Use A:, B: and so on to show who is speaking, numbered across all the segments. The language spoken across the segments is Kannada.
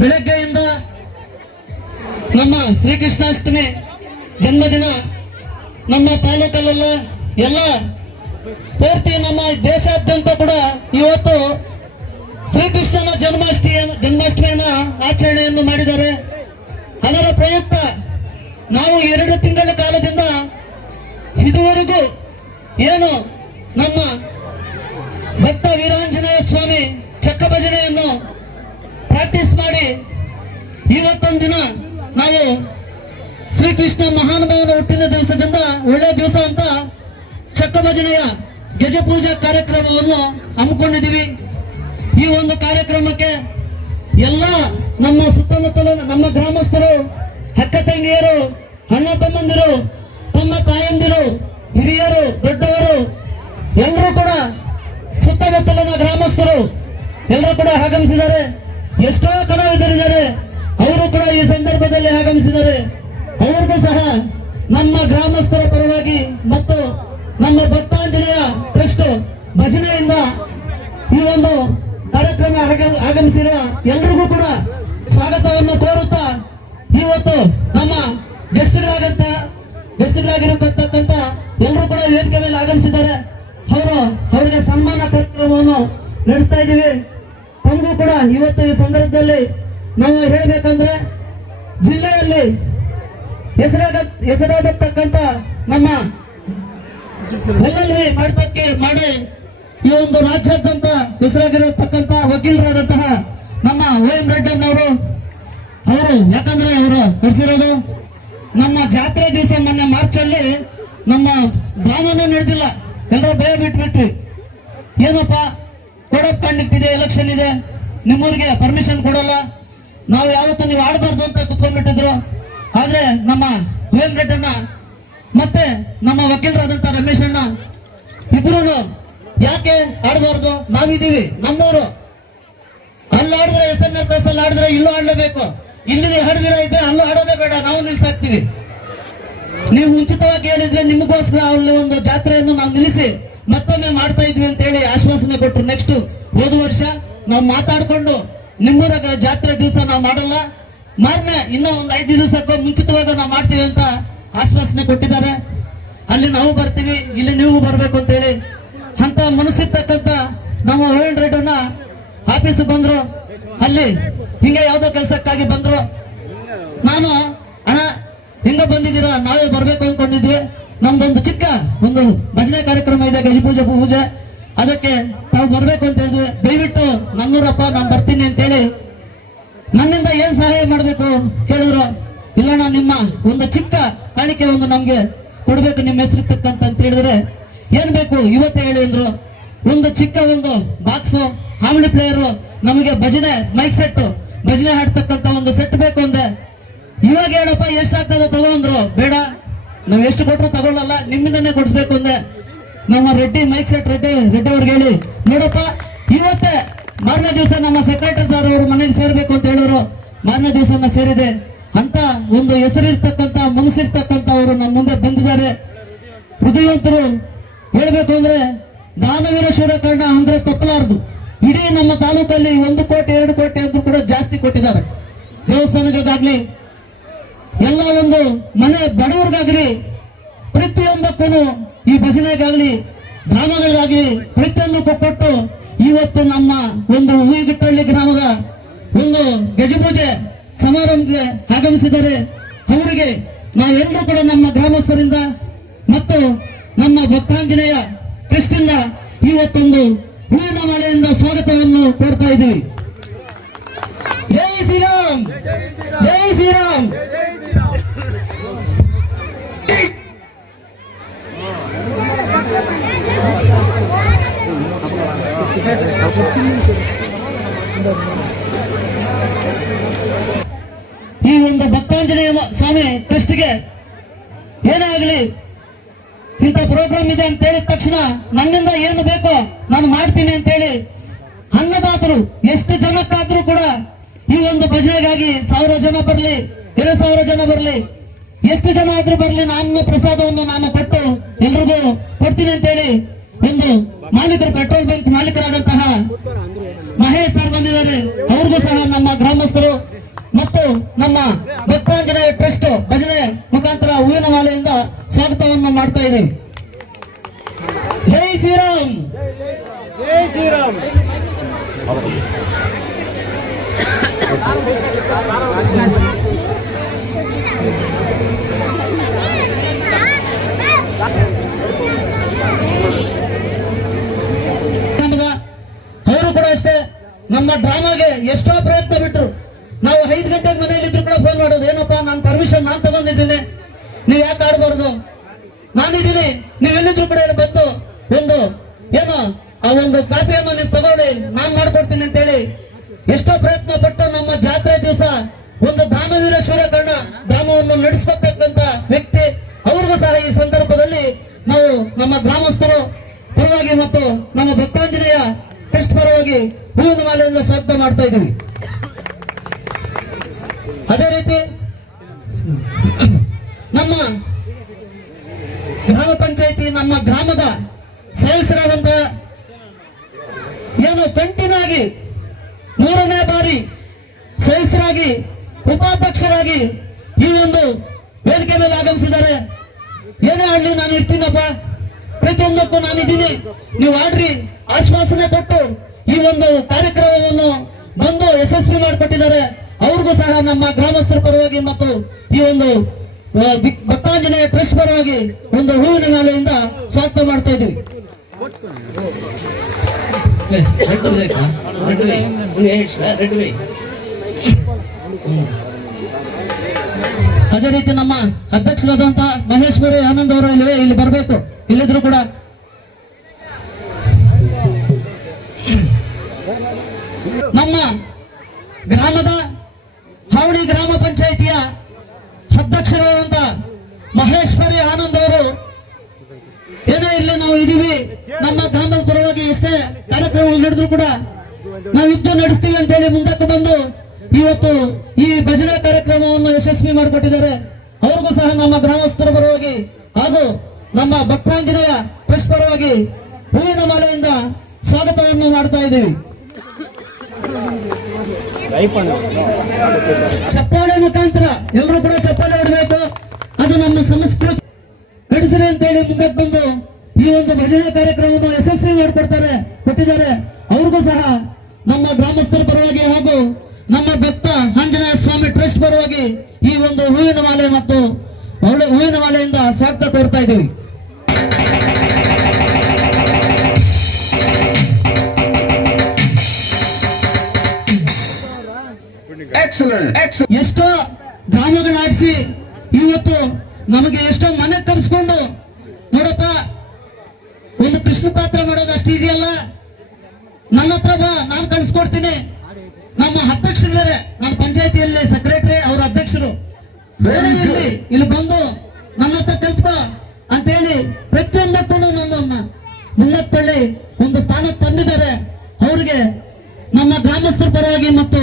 A: ಬೆಳಗ್ಗೆಯಿಂದ ನಮ್ಮ ಶ್ರೀಕೃಷ್ಣಾಷ್ಟಮಿ ಜನ್ಮದಿನ. ನಮ್ಮ ತಾಲೂಕಲ್ಲೆಲ್ಲ ಎಲ್ಲ ಪೂರ್ತಿ ನಮ್ಮ ದೇಶಾದ್ಯಂತ ಕೂಡ ಇವತ್ತು ಶ್ರೀಕೃಷ್ಣನ ಜನ್ಮಾಷ್ಟಮಿಯ ಜನ್ಮಾಷ್ಟಮಿಯನ್ನ ಆಚರಣೆಯನ್ನು ಮಾಡಿದ್ದಾರೆ. ಅದರ ಪ್ರಯುಕ್ತ ನಾವು ಎರಡು ತಿಂಗಳ ಕಾಲದಿಂದ ಇದುವರೆಗೂ ಏನು ನಮ್ಮ ಭಕ್ತ ವೀರಾಂಜನೇಯ ಸ್ವಾಮಿ ಚಕ್ಕ ಭಜನೆಯನ್ನು ಪ್ರಾಕ್ಟೀಸ್ ಮಾಡಿ ಇವತ್ತೊಂದು ದಿನ ನಾವು ಶ್ರೀಕೃಷ್ಣ ಮಹಾನುಭಾವನ ಹುಟ್ಟಿದ ದಿವಸದಿಂದ ಒಳ್ಳೆಯ ದಿವಸ ಅಂತ ಚಕ್ಕಭಜನೆಯ ಗಜಪೂಜಾ ಕಾರ್ಯಕ್ರಮವನ್ನು ಹಮ್ಮಿಕೊಂಡಿದ್ದೀವಿ. ಈ ಒಂದು ಕಾರ್ಯಕ್ರಮಕ್ಕೆ ಎಲ್ಲ ನಮ್ಮ ಸುತ್ತಮುತ್ತಲ ನಮ್ಮ ಗ್ರಾಮಸ್ಥರು, ಅಕ್ಕ ತಂಗಿಯರು, ಅಣ್ಣ ತಮ್ಮಂದಿರು, ತಮ್ಮ ತಾಯಂದಿರು, ಹಿರಿಯರು, ದೊಡ್ಡವರು, ಎಲ್ಲರೂ ಕೂಡ ಸುತ್ತಮುತ್ತಲಿನ ಗ್ರಾಮಸ್ಥರು ಎಲ್ಲರೂ ಕೂಡ ಆಗಮಿಸಿದ್ದಾರೆ. ಎಷ್ಟೋ ಕಲಾವಿದರಿದ್ದಾರೆ ಅವರು ಕೂಡ ಈ ಸಂದರ್ಭದಲ್ಲಿ ಆಗಮಿಸಿದ್ದಾರೆ. ಅವ್ರಿಗೂ ಸಹ ನಮ್ಮ ಗ್ರಾಮಸ್ಥರ ಪರವಾಗಿ ಮತ್ತು ನಮ್ಮ ಭಕ್ತಾಂಜನೇಯ ಟ್ರಸ್ಟ್ ಭಜನೆಯಿಂದ ಈ ಒಂದು ಕಾರ್ಯಕ್ರಮ ಆಗ- ಆಗಮಿಸಿರುವ ಎಲ್ರಿಗೂ ಕೂಡ ಸ್ವಾಗತವನ್ನು ಕೋರುತ್ತಾ ಇವತ್ತು ನಮ್ಮ ಗೆಸ್ಟ್ಗಳಾಗಂತ, ಗೆಸ್ಟ್ಗಳಾಗಿರತಕ್ಕಂತ ಎಲ್ಲರೂ ಕೂಡ ವೇದಿಕೆ ಮೇಲೆ ಆಗಮಿಸಿದ್ದಾರೆ. ಅವರು, ಅವರಿಗೆ ಸನ್ಮಾನ ಕಾರ್ಯಕ್ರಮವನ್ನು ನಡೆಸ್ತಾ ಇದ್ದೀವಿ. ತಮಗೂ ಕೂಡ ಇವತ್ತು ಈ ಸಂದರ್ಭದಲ್ಲಿ ನಾವು ಹೇಳಬೇಕಂದ್ರೆ ಜಿಲ್ಲೆಯಲ್ಲಿ ಹೆಸರಾದ ಹೆಸರಾಗತಕ್ಕಂತ ನಮ್ಮ ಎಲ್ಲಲ್ಲಿ ಮಾಡ್ತಕ್ಕೆ ಮಾಡಿ ಈ ಒಂದು ರಾಜ್ಯಾದ್ಯಂತ ಹೆಸರಾಗಿರತಕ್ಕಂತ ವಕೀಲರಾದಂತಹ ನಮ್ಮ ಓ ಎಂ ರೆಡ್ಡನ್ನವರು ಅವರು ಯಾಕಂದ್ರೆ ಅವರು ಕರೆಸಿರೋದು, ನಮ್ಮ ಜಾತ್ರೆ ದಿವಸ ಮೊನ್ನೆ ಮಾರ್ಚ್ ಅಲ್ಲಿ ನಮ್ಮ ಬ್ರಾಹ್ಮಣ ನಡೆದಿಲ್ಲ. ಎಲ್ಲರೂ ಭಯ ಬಿಟ್ಬಿಟ್ರಿ ಏನಪ್ಪ? ಕೋಡ್ ಆಫ್ ಕಂಡಕ್ಟ್ ಇದೆ ಎಲೆಕ್ಷನ್ ಇದೆ. ನಿಮ್ಮೂರಿಗೆ ಪರ್ಮಿಷನ್ ಕೊಡಲ್ಲ. ನಾವು ಯಾವತ್ತೂ ನೀವು ಆಡಬಾರ್ದು ಅಂತ ಕುತ್ಕೊಂಡ್ಬಿಟ್ಟಿದ್ರು. ಆದ್ರೆ ನಮ್ಮ ವೆಂಕಟಣ್ಣ ಮತ್ತೆ ನಮ್ಮ ವಕೀಲರಾದಂತ ರಮೇಶ್ ಅಣ್ಣ ಇಬ್ರು ಯಾಕೆ ಆಡಬಾರ್ದು? ನಾವಿದ್ದೀವಿ, ನಮ್ಮೂರು. ಅಲ್ಲಿ ಆಡಿದ್ರೆ ಎಸ್ ಎನ್ ಆರ್ ಪ್ಲಸ್ ಅಲ್ಲಿ ಆಡಿದ್ರೆ ಇಲ್ಲೂ ಆಡಲೇಬೇಕು. ಇಲ್ಲಿ ಹಾಡಿದಿರ ಇದ್ರೆ ಅಲ್ಲೂ ಆಡೋದೇ ಬೇಡ, ನಾವು ನಿಲ್ಸಾಕ್ತಿವಿ. ನೀವು ಮುಂಚಿತವಾಗಿ ಹೇಳಿದ್ರೆ ನಿಮಗೋಸ್ಕರ ಅಲ್ಲಿ ಒಂದು ಜಾತ್ರೆಯನ್ನು ನಾವು ನಿಲ್ಲಿಸಿ ಮತ್ತೊಮ್ಮೆ ಮಾಡ್ತಾ ಇದ್ವಿ ಅಂತ ಹೇಳಿ ಆಶ್ವಾಸನೆ ಕೊಟ್ರು. ನೆಕ್ಸ್ಟ್ ಹೋದ ವರ್ಷ ನಾವು ಮಾತಾಡ್ಕೊಂಡು ನಿಮ್ಮೂರಾಗ ಜಾತ್ರೆ ದಿವಸ ನಾವು ಮಾಡಲ್ಲ. ಮಾರ್ನೆ ಇನ್ನೂ ಒಂದು ಐದು ದಿವಸಕ್ಕೂ ಮುಂಚಿತವಾಗ ನಾವು ಮಾಡ್ತೀವಿ ಅಂತ ಆಶ್ವಾಸನೆ ಕೊಟ್ಟಿದ್ದಾರೆ. ಅಲ್ಲಿ ನಾವು ಬರ್ತೀವಿ, ಇಲ್ಲಿ ನೀವು ಬರ್ಬೇಕು ಅಂತ ಹೇಳಿ. ಅಂತ ಮನಸ್ಸಿರ್ತಕ್ಕಂಥ ನಮ್ಮ ಓಲ್ಡ್ ರೇಟನ್ನ ಆಫೀಸ್ ಬಂದ್ರು. ಅಲ್ಲಿ ಹಿಂಗೆ ಯಾವ್ದೋ ಕೆಲಸಕ್ಕಾಗಿ ಬಂದ್ರು. ನಾನು, ಅಣ್ಣ, ಹಿಂಗ ಬಂದಿದ್ದೀರಾ? ನಾವೇ ಬರ್ಬೇಕು ಅನ್ಕೊಂಡಿದ್ವಿ ನಮ್ದೊಂದು ಚಿಕ್ಕ ಒಂದು ಭಜನೆ ಕಾರ್ಯಕ್ರಮ ಇದೆ, ಗಜಿ ಪೂಜೆ ಪೂಜೆ. ಅದಕ್ಕೆ ತಾವು ಬರ್ಬೇಕು ಅಂತ ಹೇಳಿದ್ರೆ ದಯವಿಟ್ಟು ನನ್ನೂರಪ್ಪ, ನಾನು ಬರ್ತೀನಿ ಅಂತ ಹೇಳಿ ನನ್ನಿಂದ ಏನ್ ಸಹಾಯ ಮಾಡಬೇಕು ಕೇಳಿದ್ರು, ಇಲ್ಲಣ್ಣ, ನಿಮ್ಮ ಒಂದು ಚಿಕ್ಕ ಕಾಣಿಕೆ ಒಂದು ನಮ್ಗೆ ಕೊಡ್ಬೇಕು, ನಿಮ್ಮ ಹೆಸರು ತಕ್ಕಂತ ಅಂತ ಹೇಳಿದ್ರೆ ಏನ್ ಬೇಕು ಇವತ್ತೇ ಹೇಳಿ ಅಂದ್ರು. ಒಂದು ಚಿಕ್ಕ ಒಂದು ಬಾಕ್ಸ್ ಹಾವಳಿ ಪ್ಲೇಯರ್ ನಮಗೆ ಭಜನೆ ಮೈಕ್ ಸೆಟ್ ಭಜನೆ ಹಾಡ್ತಕ್ಕಂತ ಒಂದು ಸೆಟ್ ಬೇಕು ಅಂದೆ. ಇವಾಗ ಹೇಳಪ್ಪ, ಎಷ್ಟಾಗ್ತದೆ ತಗೊಂಡ್ರು ಬೇಡ. ನಾವ್ ಎಷ್ಟು ಕೊಟ್ಟರು ತಗೊಳ್ಳಲ್ಲ, ನಿಮ್ಮಿಂದನೇ ಕೊಡಿಸ್ಬೇಕು ಅಂದ್ರೆ ನಮ್ಮ ರೆಡ್ಡಿ ಮೈಕ್ ಸೆಟ್ ರೆಡ್ಡಿ ರೆಡ್ಡಿ ಅವ್ರಿಗೆ ಹೇಳಿ. ನೋಡಪ್ಪ, ಇವತ್ತೇ ಮಾರನೇ ದಿವಸ ನಮ್ಮ ಸೆಕ್ರೆಟರಿ ಸರ್ ಅವರು ಮನೆಗೆ ಸೇರ್ಬೇಕು ಅಂತ ಹೇಳೋರು ಮಾರನೇ ದಿವಸನ ಸೇರಿದೆ. ಅಂತ ಒಂದು ಹೆಸರಿರ್ತಕ್ಕಂತ ಮನಸ್ಸಿರ್ತಕ್ಕಂತ ಅವರು ನಮ್ಮ ಮುಂದೆ ಬಂದಿದ್ದಾರೆ. ಹೃದಯವಂತರು ಹೇಳ್ಬೇಕು ಅಂದ್ರೆ, ದಾನವೀರ ಶೂರಕರ್ಣ ಅಂದ್ರೆ ತಪ್ಪಲಾರದು. ಇಡೀ ನಮ್ಮ ತಾಲೂಕಲ್ಲಿ ಒಂದು ಕೋಟಿ, ಎರಡು ಕೋಟಿ ಅಂದ್ರೂ ಕೂಡ ಜಾಸ್ತಿ ಕೊಟ್ಟಿದ್ದಾರೆ. ದೇವಸ್ಥಾನಗಳಿಗಾಗ್ಲಿ ಎಲ್ಲ ಒಂದು ಮನೆ ಬಡವರಿಗಾಗಲಿ ಪ್ರತಿಯೊಂದಕ್ಕೂ ಈ ಭಜನೆಗಾಗ್ಲಿ ಗ್ರಾಮಗಳಿಗಾಗಲಿ ಪ್ರತಿಯೊಂದಕ್ಕೂ ಕೊಟ್ಟು ಇವತ್ತು ನಮ್ಮ ಒಂದು ಹೂಯಿಗಿಟ್ಟಳ್ಳಿ ಗ್ರಾಮದ ಒಂದು ಗಜಪೂಜೆ ಸಮಾರಂಭಕ್ಕೆ ಆಗಮಿಸಿದ್ದಾರೆ. ಅವರಿಗೆ ನಾವೆಲ್ಲರೂ ಕೂಡ ನಮ್ಮ ಗ್ರಾಮಸ್ಥರಿಂದ ಮತ್ತು ನಮ್ಮ ಭಕ್ತಾಂಜನೇಯ ಟ್ರಸ್ಟಿಂದ ಇವತ್ತೊಂದು ಹೂವಿನ ಮಳೆಯಿಂದ ಸ್ವಾಗತವನ್ನು ಕೋರ್ತಾ ಇದ್ದೀವಿ. ಜೈ ಶ್ರೀರಾಮ್! ಜೈ ಶ್ರೀರಾಮ್. ಈ ಒಂದು ಭಕ್ತಾಂಜನೇಯ ಸ್ವಾಮಿ ಟ್ರಸ್ಟ್ಗೆ ಏನಾಗಲಿ ಇಂಥ ಪ್ರೋಗ್ರಾಮ್ ಇದೆ ಅಂತ ಹೇಳಿದ ತಕ್ಷಣ ನನ್ನಿಂದ ಏನು ಬೇಕೋ ನಾನು ಮಾಡ್ತೀನಿ ಅಂತ ಹೇಳಿ ಅನ್ನದಾತರು ಎಷ್ಟು ಜನಕ್ಕಾದ್ರೂ ಕೂಡ ಈ ಒಂದು ಭಜನೆಗಾಗಿ ಸಾವಿರ ಜನ ಬರಲಿ, ಎರಡು ಸಾವಿರ ಜನ ಬರಲಿ, ಎಷ್ಟು ಜನ ಆದ್ರೂ ಬರಲಿ ನಾನು ಪ್ರಸಾದವನ್ನು ನಾನು ಕೊಟ್ಟು ಎಲ್ರಿಗೂ ಕೊಡ್ತೀನಿ ಅಂತ ಹೇಳಿ ಒಂದು ಮಾಲೀಕರು ಪೆಟ್ರೋಲ್ ಬಂಕ್ ಮಾಲೀಕರಾದಂತಹ ಮಹೇಶ್ ಸರ್ ಬಂದಿದ್ದಾರೆ. ಅವ್ರಿಗೂ ಸಹ ನಮ್ಮ ಗ್ರಾಮಸ್ಥರು ಮತ್ತು ನಮ್ಮ ಭಕ್ತಾಂಜನೇಯ ಟ್ರಸ್ಟ್ ಭಜನೆ ಮುಖಾಂತರ ಹೂವಿನ ಮಾಲೆಯಿಂದ ಸ್ವಾಗತವನ್ನು ಮಾಡ್ತಾ ಇದ್ದೀವಿ. ಜೈ ಶ್ರೀರಾಮ್.
B: ಜೈ ಶ್ರೀರಾಮ್.
A: ಅವರು ಕೂಡ ಅಷ್ಟೇ, ನಮ್ಮ ಡ್ರಾಮಾಗೆ ಎಷ್ಟೋ ಪ್ರಯತ್ನ ಬಿಟ್ರು. ನಾವು ಐದು ಗಂಟೆಗೆ ಮನೆಯಲ್ಲಿ ಇದ್ರು ಕೂಡ ಫೋನ್ ಮಾಡೋದು, ಏನಪ್ಪ, ನಾನು ಪರ್ಮಿಷನ್ ನಾನು ತಗೊಂಡಿದ್ದೀನಿ. ನೀವು ಯಾಕೆ ಆಡಬಾರ್ದು? ನಾನಿದ್ದೀನಿ ನೀವೆಲ್ಲಿದ್ರು ಕೂಡ ಇಲ್ಲಿ ಬಂದು, ಒಂದು, ಏನು, ಆ ಒಂದು ಕಾಪಿಯನ್ನು ನೀವು ತಗೊಳ್ಳಿ, ನಾನ್ ಮಾಡ್ಕೊಡ್ತೀನಿ ಅಂತೇಳಿ ಎಷ್ಟೋ ಪ್ರಯತ್ನ ಪಟ್ಟು ನಮ್ಮ ಜಾತ್ರೆ ದಿವಸ ಒಂದು ದಾನವೀರ ಕಣ್ಣ ಧಾಮವನ್ನು ನಡೆಸ್ಕೊತಕ್ಕಂತ ವ್ಯಕ್ತಿ. ಅವ್ರಿಗೂ ಸಹ ಈ ಸಂದರ್ಭದಲ್ಲಿ ನಾವು ನಮ್ಮ ಗ್ರಾಮಸ್ಥರು ಪರವಾಗಿ ಮತ್ತು ನಮ್ಮ ಭಕ್ತಾಂಜನೇಯ ಟ್ರಸ್ಟ್ ಪರವಾಗಿ ಹೂವಿನ ಮಾಲೆಯಿಂದ ಸ್ವಾಗತ ಮಾಡ್ತಾ ಇದ್ದೀವಿ. ಅದೇ ರೀತಿ ನಮ್ಮ ಗ್ರಾಮ ಪಂಚಾಯತಿ, ನಮ್ಮ ಗ್ರಾಮದ ಸದಸ್ಯರಾದಂತಹ ಏನು ಕಂಟಿನ್ಯೂ ಆಗಿ ಮೂರನೇ ಬಾರಿ ಸದಸ್ಯರಾಗಿ ಉಪಾಧ್ಯಕ್ಷರಾಗಿ ಈ ಒಂದು ವೇದಿಕೆ ಮೇಲೆ ಆಗಮಿಸಿದ್ದಾರೆ. ಏನೇ ಆಡ್ಲಿ ನಾನು ಇರ್ತೀನಪ್ಪ. ಪ್ರತಿಯೊಂದಕ್ಕೂ ನಾನು ಇದ್ದೀನಿ. ನೀವು ಆಡ್ರಿ. ಆಶ್ವಾಸನೆ ಕೊಟ್ಟು ಈ ಒಂದು ಕಾರ್ಯಕ್ರಮವನ್ನು ಬಂದು ಯಶಸ್ವಿ ಮಾಡಿಕೊಟ್ಟಿದ್ದಾರೆ. ಅವ್ರಿಗೂ ಸಹ ನಮ್ಮ ಗ್ರಾಮಸ್ಥರ ಪರವಾಗಿ ಮತ್ತು ಈ ಒಂದು ಭಕ್ತಾಂಜನೇಯ ಟ್ರಸ್ಟ್ ಪರವಾಗಿ ಒಂದು ಹೂವಿನ ಮಾಲೆಯಿಂದ ಸ್ವಾಗತ ಮಾಡ್ತಾ ಇದ್ದೀವಿ. ಅದೇ ರೀತಿ ನಮ್ಮ ಅಧ್ಯಕ್ಷರಾದಂತ ಮಹೇಶ್ವರಿ ಆನಂದ್ ಅವರು ಇಲ್ಲಿ ಇಲ್ಲಿ ಬರಬೇಕು. ಇಲ್ಲಿದ್ರು ಕೂಡ. ನಮ್ಮ ಗ್ರಾಮದ ಹಾವಳಿ ಗ್ರಾಮ ಪಂಚಾಯಿತಿಯ ಅಧ್ಯಕ್ಷರಾದಂತ ಮಹೇಶ್ವರಿ ಆನಂದ್ ಅವರು ಏನೋ ಇರಲಿ ನಾವು ಇದೀವಿ. ನಮ್ಮ ಗ್ರಾಮದ ಪರವಾಗಿ ಎಷ್ಟೇ ಕಾರ್ಯಕ್ರಮಗಳು ನಡೆದ್ರು ಕೂಡ ನಾವು ಇದ್ದು ನಡೆಸ್ತೀವಿ ಅಂತ ಹೇಳಿ ಮುಂದಕ್ಕೆ ಬಂದು ಇವತ್ತು ಈ ಭಜನಾ ಕಾರ್ಯಕ್ರಮವನ್ನು ಯಶಸ್ವಿ ಮಾಡಿಕೊಟ್ಟಿದ್ದಾರೆ. ಅವ್ರಿಗೂ ಸಹ ನಮ್ಮ ಗ್ರಾಮಸ್ಥರ ಪರವಾಗಿ ಹಾಗೂ ನಮ್ಮ ಭಕ್ತಾಂಜನೇಯ ಟ್ರಸ್ಟ್ ಪರವಾಗಿ ಹೂವಿನ ಮಾಲೆಯಿಂದ ಸ್ವಾಗತವನ್ನು ಮಾಡ್ತಾ ಇದ್ದೀವಿ. ಚಪ್ಪಾಳೆ ಮುಖಾಂತರ ಎಲ್ಲರೂ ಕೂಡ ಚಪ್ಪಾಳೆ ಹೊಡಬೇಕು. ಅದು ನಮ್ಮ ಸಂಸ್ಕೃತಿ. ನಡೆಸಲಿ ಅಂತೇಳಿ ಮುಂದಕ್ಕೆ ಬಂದು ಈ ಒಂದು ಭಜನೆ ಕಾರ್ಯಕ್ರಮವನ್ನು ಯಶಸ್ವಿ ಮಾಡಿಕೊಡ್ತಾರೆ ಕೊಟ್ಟಿದ್ದಾರೆ ಅವ್ರಿಗೂ ಸಹ ನಮ್ಮ ಗ್ರಾಮಸ್ಥರ ಪರವಾಗಿ ಹಾಗೂ ನಮ್ಮ ಭಕ್ತ ಆಂಜನೇಯ ಸ್ವಾಮಿ ಟ್ರಸ್ಟ್ ಪರವಾಗಿ ಈ ಒಂದು ಹೂವಿನ ಮಾಲೆ ಮತ್ತು ಒಳ್ಳೆ ಹೂವಿನ ಮಾಲೆಯಿಂದ ಸ್ವಾಗತ ಕೋರ್ತಾ ಇದ್ದೀವಿ. ಎಷ್ಟೋ ಗ್ರಾಮಗಳಾಡಿಸಿ ಇವತ್ತು ನಮಗೆ ಎಷ್ಟೋ ಮನೆ ತರಿಸ್ಕೊಂಡು ನೋಡಪ್ಪ ಒಂದು ಕೃಷ್ಣ ಪಾತ್ರ ಮಾಡೋದು ಅಷ್ಟು ಈಸಿ ಅಲ್ಲ. ನನ್ನ ಹತ್ರ ಬಾ ನಾನು ಕಳಿಸ್ಕೊಡ್ತೀನಿ. ನಮ್ಮ ಅಧ್ಯಕ್ಷರು ಬೇರೆ ನಮ್ಮ ಪಂಚಾಯತಿಯಲ್ಲಿ ಸೆಕ್ರೆಟರಿ ಅವ್ರ ಅಧ್ಯಕ್ಷರು. ಬೇರೆ ಇಲ್ಲಿ ಇಲ್ಲಿ ಬಂದು ನನ್ನ ಹತ್ರ ಕಲ್ತ್ಕೋ ಅಂತೇಳಿ ಪ್ರತಿಯೊಂದಕ್ಕೂ ನನ್ನನ್ನ ಮುನ್ನತ್ತಳ್ಳಿ ಒಂದು ಸ್ಥಾನ ತಂದಿದ್ದಾರೆ. ಅವ್ರಿಗೆ ನಮ್ಮ ಗ್ರಾಮಸ್ಥರ ಪರವಾಗಿ ಮತ್ತು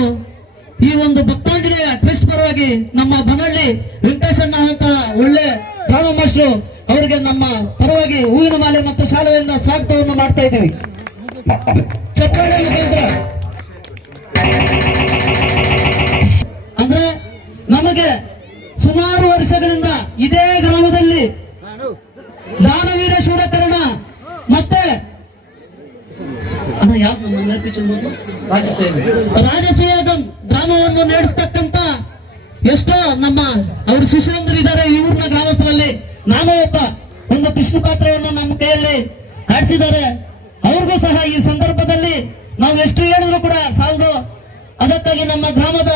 A: ಈ ಒಂದು ಭಕ್ತಾಂಜಲಿಯ ಟ್ರಸ್ಟ್ ಪರವಾಗಿ ನಮ್ಮ ಬನಹಳ್ಳಿ ವೆಂಕಟೇಶಣ್ಣ ಅಂತ ಒಳ್ಳೆ ಗ್ರಾಮ ಮಾಸ್ಟ್ರು ಅವರಿಗೆ ನಮ್ಮ ಪರವಾಗಿ ಹೂವಿನ ಮಾಲೆ ಮತ್ತು ಶಾಲೆಯಿಂದ ಸ್ವಾಗತವನ್ನು ಮಾಡ್ತಾ ಇದ್ದೀವಿ. ಅಂದ್ರೆ ನಮಗೆ ಸುಮಾರು ವರ್ಷಗಳಿಂದ ಇದೇ ಗ್ರಾಮದಲ್ಲಿ ದಾನವೀರ ಶೂರಕರಣ ಮತ್ತೆ ಅದ ಯಾವ್ದು ನಮ್ಮ? ರಾಜಸೇಯಗಂ ಗ್ರಾಮವನ್ನು ನಡೆಸ್ತಕ್ಕಂತ ಎಷ್ಟೋ ನಮ್ಮ ಅವ್ರ ಶಿಷ್ಯಂದ್ರು ಇದ್ದಾರೆ ಈ ಊರಿನ ಗ್ರಾಮಸ್ಥರಲ್ಲಿ ನಾನು ಒಬ್ಬ ಒಂದು ಕೃಷ್ಣ ಪಾತ್ರವನ್ನು ನಮ್ಮ ಕೈಯಲ್ಲಿ ಆಡಿಸಿದ್ದಾರೆ ಅವ್ರಿಗೂ ಸಹ ಈ ಸಂದರ್ಭದಲ್ಲಿ ನಾವು ಎಷ್ಟು ಹೇಳಿದ್ರು ಕೂಡ ಸಾಲದು ಅದಕ್ಕಾಗಿ ನಮ್ಮ ಗ್ರಾಮದ